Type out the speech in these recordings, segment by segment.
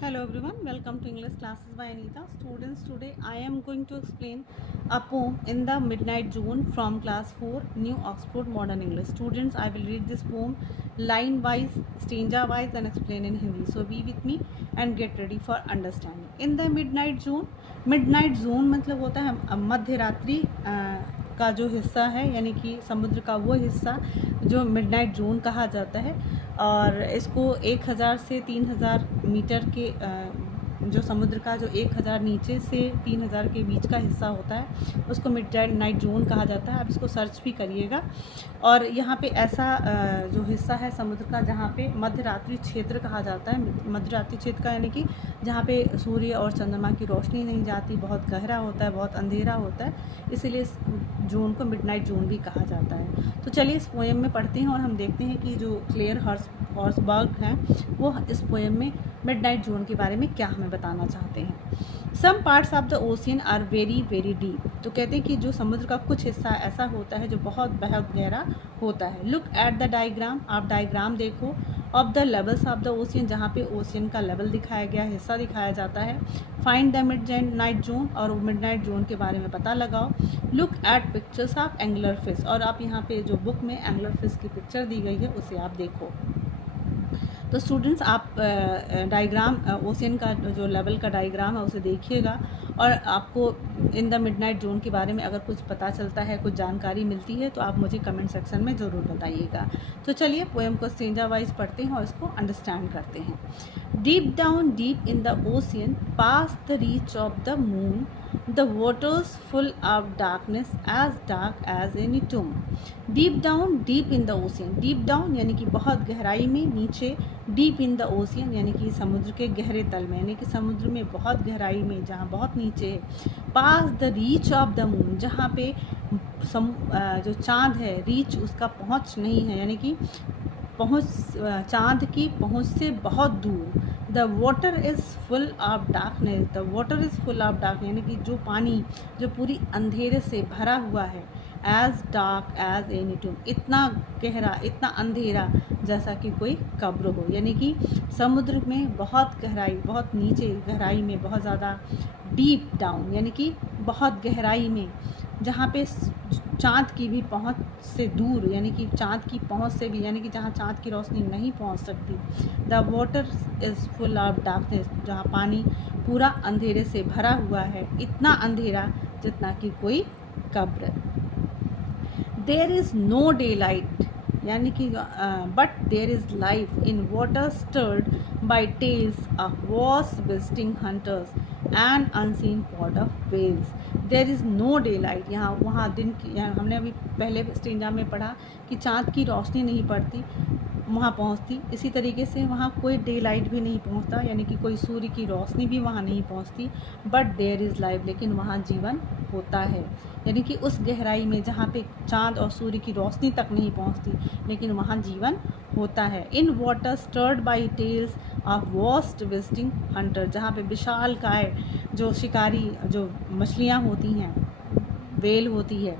Hello everyone, welcome to English classes by Anita. Students, today I am going to explain a poem in the midnight zone from class 4 New Oxford Modern English. Students, I will read this poem line wise, stanza wise and explain in Hindi. So be with me and get ready for understanding. In the midnight zone मतलब होता है मध्य रात्रि का जो हिस्सा है, यानी कि समुद्र का वो हिस्सा जो मिडनाइट जोन कहा जाता है। और इसको 1000 से 3000 मीटर के जो समुद्र का जो 1000 नीचे से 3000 के बीच का हिस्सा होता है उसको मिडनाइट जोन कहा जाता है। आप इसको सर्च भी करिएगा। और यहाँ पे ऐसा जो हिस्सा है समुद्र का जहाँ पे मध्यरात्रि क्षेत्र कहा जाता है। मध्यरात्रि क्षेत्र का यानी कि जहाँ पे सूर्य और चंद्रमा की रोशनी नहीं जाती, बहुत गहरा होता है, बहुत अंधेरा होता है, इसीलिए इस जोन को मिडनाइट जोन भी कहा जाता है। तो चलिए इस पोएम में पढ़ते हैं और हम देखते हैं कि जो क्लेयर हॉर्सबर्ग हैं वो इस पोएम में मिडनाइट जोन के बारे में क्या हमें बताना चाहते हैं। Some parts of the ocean are very very deep. तो कहते हैं कि जो समुद्र का कुछ हिस्सा ऐसा होता है जो बहुत बेहद गहरा होता है। लुक एट द डायग्राम, आप डायग्राम देखो of the levels of the ocean, जहाँ पे ओशियन का लेवल दिखाया गया, हिस्सा दिखाया जाता है। फाइंड द मिडनाइट जोन, और मिडनाइट जोन के बारे में पता लगाओ। Look at pictures of angular fish, और आप यहाँ पे जो बुक में एंगुलर फिश की पिक्चर दी गई है उसे आप देखो। तो स्टूडेंट्स आप डायग्राम ओशियन का जो लेवल का डायग्राम है उसे देखिएगा, और आपको इन द मिडनाइट जोन के बारे में अगर कुछ पता चलता है, कुछ जानकारी मिलती है तो आप मुझे कमेंट सेक्शन में ज़रूर बताइएगा। तो चलिए पोएम को स्टेंजा वाइज पढ़ते हैं और इसको अंडरस्टैंड करते हैं। Deep down deep in the ocean, pass the reach of the moon, the waters full of darkness, as dark as any tomb. Deep down deep in the ocean, deep down यानी कि बहुत गहराई में नीचे, deep in the ocean यानी कि समुद्र के गहरे तल में, यानी कि समुद्र में बहुत गहराई में जहाँ बहुत नीचे है। Past the reach of the moon, जहाँ पे जो चाँद है, रीच उसका पहुँच नहीं है, यानी कि पहुँच चाँद की पहुँच से बहुत दूर। The water is full of darkness, the water is full of darkness यानी कि जो पानी जो पूरी अंधेरे से भरा हुआ है। एज डार्क एज एनी टूम, इतना गहरा, इतना अंधेरा जैसा कि कोई कब्र हो। यानी कि समुद्र में बहुत गहराई, बहुत नीचे गहराई में, बहुत ज़्यादा डीप डाउन यानी कि बहुत गहराई में, जहाँ पे चाँद की भी पहुँच से दूर, यानी कि चाँद की पहुँच से भी, यानी कि जहाँ चाँद की रोशनी नहीं पहुँच सकती। The water is full of darkness, जहाँ पानी पूरा अंधेरे से भरा हुआ है, इतना अंधेरा जितना कि कोई कब्र। There is no daylight, यानी कि but there is life in water stirred by tales of vast visiting hunters and unseen pod of whales. There is no daylight, यहाँ वहाँ दिन की, यहाँ हमने अभी पहले स्टेंजा में पढ़ा कि चाँद की रोशनी नहीं पड़ती वहाँ पहुँचती, इसी तरीके से वहाँ कोई डे लाइट भी नहीं पहुँचता, यानी कि कोई सूर्य की रोशनी भी वहाँ नहीं पहुँचती। बट देयर इज़ लाइफ, लेकिन वहाँ जीवन होता है, यानी कि उस गहराई में जहाँ पे चाँद और सूर्य की रोशनी तक नहीं पहुँचती, लेकिन वहाँ जीवन होता है। In water stirred by tales of vast visiting hunter, जहाँ पे विशाल काय जो शिकारी, जो मछलियाँ होती हैं, वेल होती है,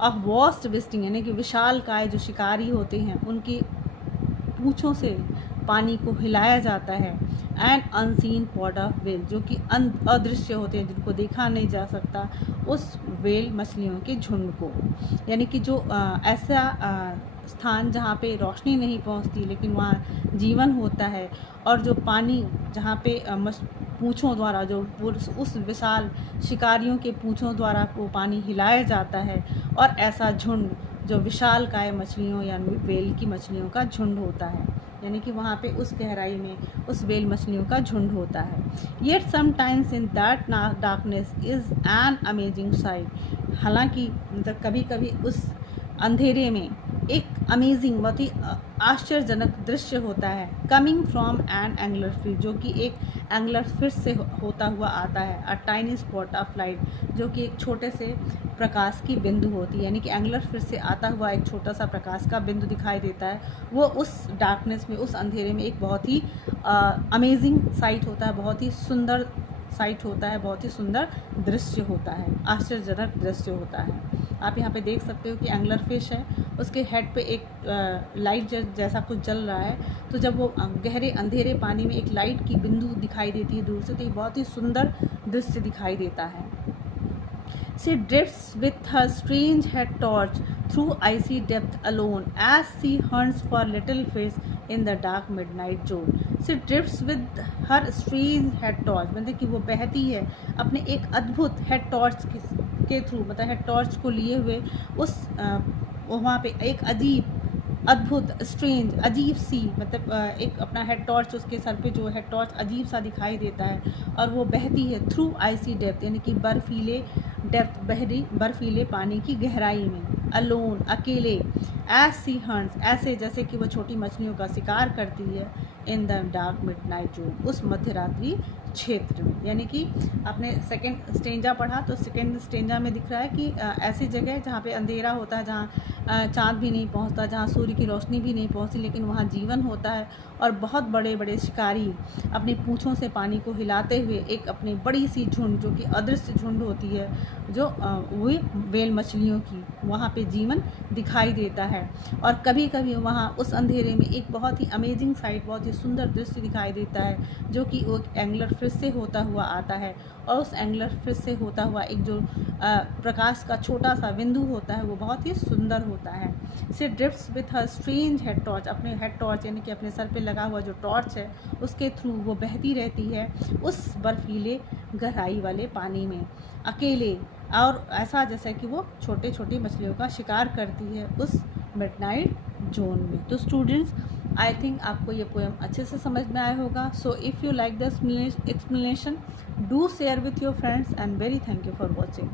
ऑफ वास्ट विजिटिंग यानी कि विशाल काय जो शिकारी होते हैं, उनकी पूँछों से पानी को हिलाया जाता है। And unseen pod of well, जो कि अदृश्य होते हैं, जिनको देखा नहीं जा सकता, उस वेल मछलियों के झुंड को, यानी कि जो ऐसा स्थान जहाँ पे रोशनी नहीं पहुँचती लेकिन वहाँ जीवन होता है, और जो पानी जहाँ पे पूँछों द्वारा, जो उस विशाल शिकारियों के पूँछों द्वारा वो पानी हिलाया जाता है, और ऐसा झुंड जो विशाल काय मछलियों या वेल की मछलियों का झुंड होता है, यानी कि वहाँ पे उस गहराई में उस वेल मछलियों का झुंड होता है। Yet sometimes in that darkness is an amazing site, हालांकि मतलब कभी कभी उस अंधेरे में एक अमेजिंग, बहुत ही आश्चर्यजनक दृश्य होता है। Coming from N angular fish, जो कि एक एंगुलर फिश से होता हुआ आता है। A tiny spot of light, जो कि एक छोटे से प्रकाश की बिंदु होती है, यानी कि एंगुलर फिश से आता हुआ एक छोटा सा प्रकाश का बिंदु दिखाई देता है। वो उस डार्कनेस में, उस अंधेरे में एक बहुत ही अमेजिंग साइट होता है, बहुत ही सुंदर साइट होता है, बहुत ही सुंदर दृश्य होता है, आश्चर्यजनक दृश्य होता है। आप यहाँ पे देख सकते हो कि एंगलर फिश है, उसके हेड पे एक लाइट जैसा कुछ जल रहा है। तो जब वो गहरे अंधेरे पानी में एक लाइट की बिंदु दिखाई देती है दूर से, तो ये बहुत ही सुंदर दृश्य दिखाई देता है। She drifts with her strange head torch through icy depth alone as she hunts for little fish in the dark midnight zone. She drifts with her strange head torch, मतलब कि वो बहती है अपने एक अद्भुत हेड टॉर्च के through, मतलब हेड टॉर्च को लिए हुए उस वहाँ पे एक अद्भुत स्ट्रेंज अजीब सी, मतलब एक अपना हेड टॉर्च, उसके सर पे जो हेड टॉर्च अजीब सा दिखाई देता है और वो बहती है थ्रू आइसी डेप्थ, यानी कि बर्फीले डेप्थ, बर्फीले पानी की गहराई में, अलोन अकेले, एज सी हंट्स ऐसे जैसे कि वो छोटी मछलियों का शिकार करती है, in the dark midnight zone उस मध्यरात्रि क्षेत्र में। यानी कि आपने सेकेंड स्टेंजा पढ़ा तो सेकेंड स्टेंजा में दिख रहा है कि ऐसी जगह जहाँ पे अंधेरा होता है, जहाँ चाँद भी नहीं पहुँचता, जहाँ सूर्य की रोशनी भी नहीं पहुँचती, लेकिन वहाँ जीवन होता है और बहुत बड़े बड़े शिकारी अपनी पूँछों से पानी को हिलाते हुए एक अपनी बड़ी सी झुंड, जो कि अदृश्य झुंड होती है, जो वही वेल मछलियों की, वहाँ पे जीवन दिखाई देता है। और कभी कभी वहाँ उस अंधेरे में एक बहुत ही अमेजिंग साइट, बहुत ही सुंदर दृश्य दिखाई देता है, जो कि वो एंगलर फिश से होता हुआ आता है, और उस एंगलर फिश से होता हुआ एक जो प्रकाश का छोटा सा बिंदु होता है, वो बहुत ही सुंदर होता है। She drifts with her strange head torch, अपने हेड टॉर्च यानी कि अपने सर पे लगा हुआ जो टॉर्च है, उसके थ्रू वो बहती रहती है उस बर्फीले गहराई वाले पानी में अकेले, और ऐसा जैसा कि वो छोटे छोटी मछलियों का शिकार करती है उस मिडनाइट जोन में। तो स्टूडेंट्स, आई थिंक आपको ये पोएम अच्छे से समझ में आया होगा। So if you like the explanation, do share with your friends, and very thank you for watching.